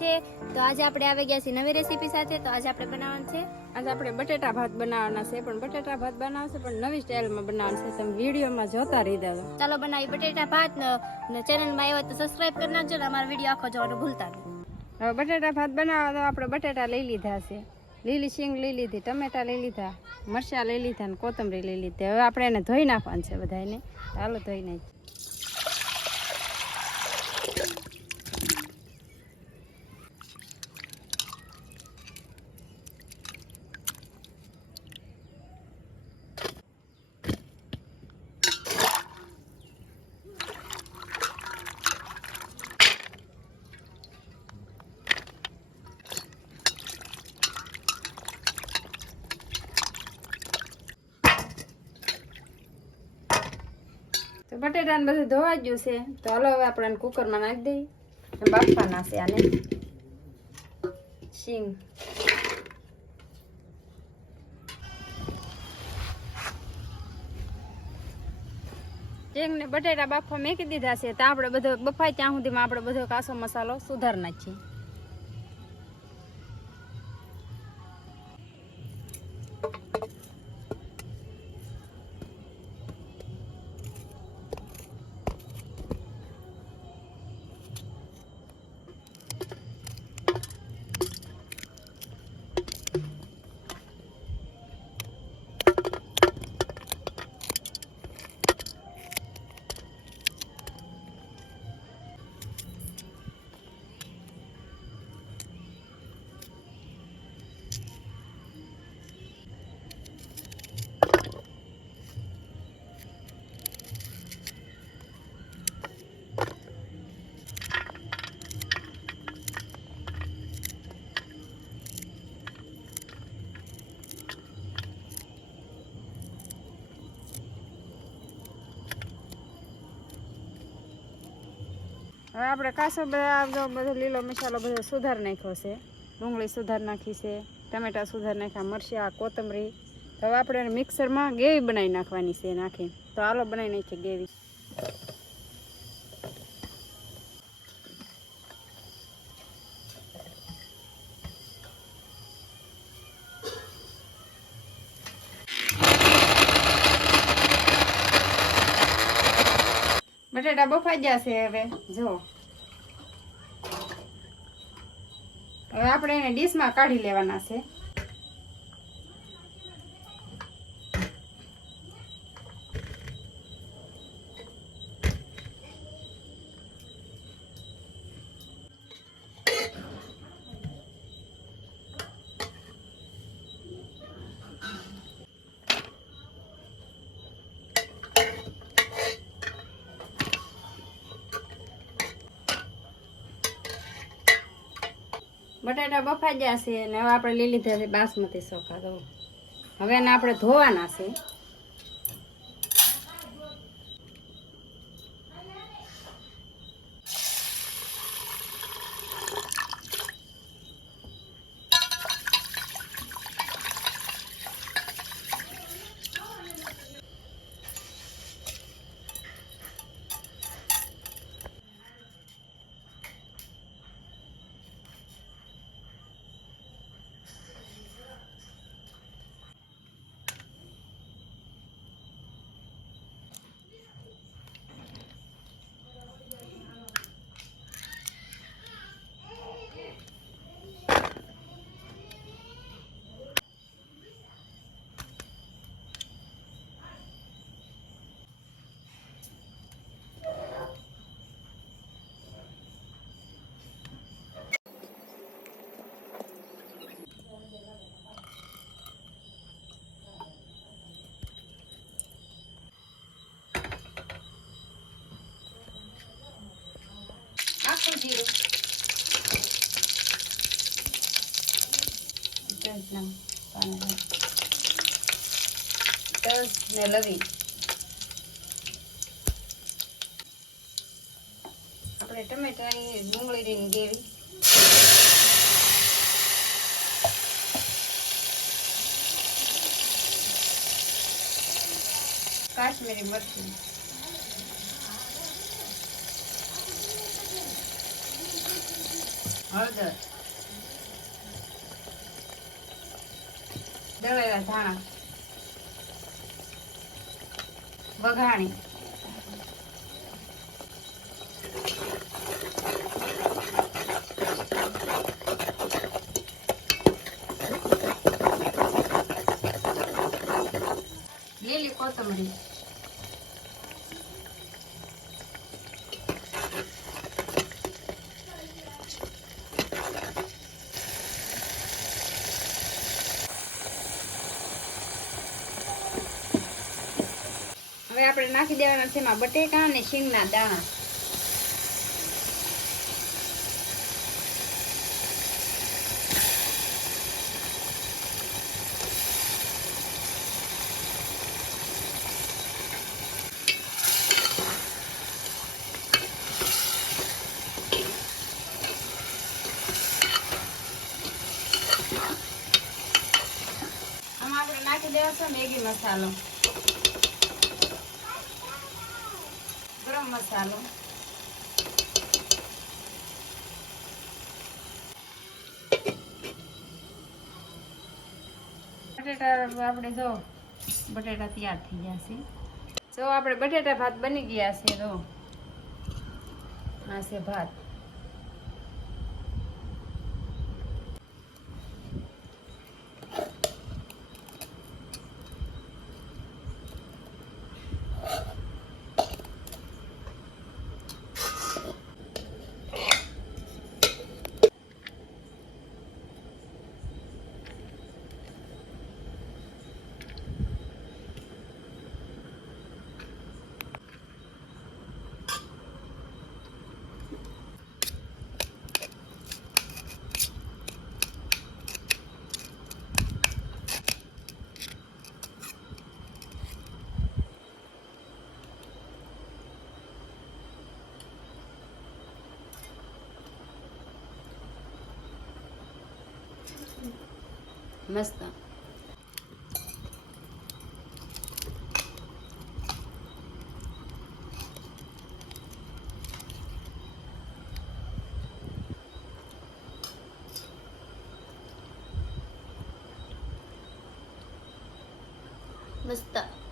છે। તો આજે આપણે આવી ગયા છીએ નવી રેસીપી સાથે। તો આજે આપણે બનાવવાનું છે, આજે આપણે બટેટા ભાત બનાવવાના છે, પણ બટેટા ભાત બનાવશે પણ નવી સ્ટાઇલમાં બનાવવાનું છે। તમે વિડીયોમાં જોતા રહી જાવ। ચાલો બનાવી બટેટા ભાત ને ચેનલમાં આવ્યો તો સબસ્ક્રાઇબ કરી નાખજો ને અમારો વિડીયો આખો જોવાનું ભૂલતા નહીં। હવે બટેટા ભાત બનાવવા તો આપણે બટેટા લઈ લીધા છે, લીલી શીંગ લઈ લીધી, ટમેટા લઈ લીધા, મરચાં લઈ લીધા ને કોથમરી લઈ લીધી। હવે આપણે એને ધોઈ નાખવાનું છે બધાને। ચાલો ધોઈ નાખીએ। તો બટેટાને બધું ધોવાઈ ગયું છે, તો હાલો હવે આપણે કુકરમાં નાખી દઈએ, બાફવાના છે આને। શીંગ ને બટેટા બાફવા મેકી દીધા છે, તો આપણે બધો બફાય ત્યાં સુધીમાં આપણે બધો કાસો મસાલો સુધાર નાખીએ। હવે આપણે કાસો બધો લીલો મસાલો બધો સુધાર નાખ્યો છે, ડુંગળી સુધાર નાખી છે, ટમેટા સુધાર નાખ્યા, મરચાં, કોથમરી। હવે આપણે મિક્સરમાં ગ્રેવી બનાવી નાખવાની છે નાખી। તો હાલો બનાવી નાખીએ ગ્રેવી। બટેટા બફાઈ ગયા છે, હવે જો હવે આપણે એને ડીશમાં કાઢી લેવાના છે। બટાટા બફાઈ ગયા છે ને હવે આપણે લઈ લીધા છે બાસમતી ચોખા। તો હવે એને આપણે ધોવાના છે। આખું જીરું, તજ ને લવિંગ, આપણે ટમેટાની ડુંગળીની ગ્રેવી, કાશ્મીરી મરચું, હળદર, દળેલા ધાણા, વઘાણી, લીલી કોથમરી, હવે આપણે નાખી દેવાના છે એમાં બટેકા અને શીંગના દાણા. આમાં આપણે નાખી દેવા છે મેગી મસાલો, ગરમ મસાલો, બટેટા આપણે જો બટેટા તૈયાર થઈ ગયા છે. જો આપણે બટેટા ભાત બની ગયા છે. જો આ છે ભાત. મસ્ત. મસ્ત.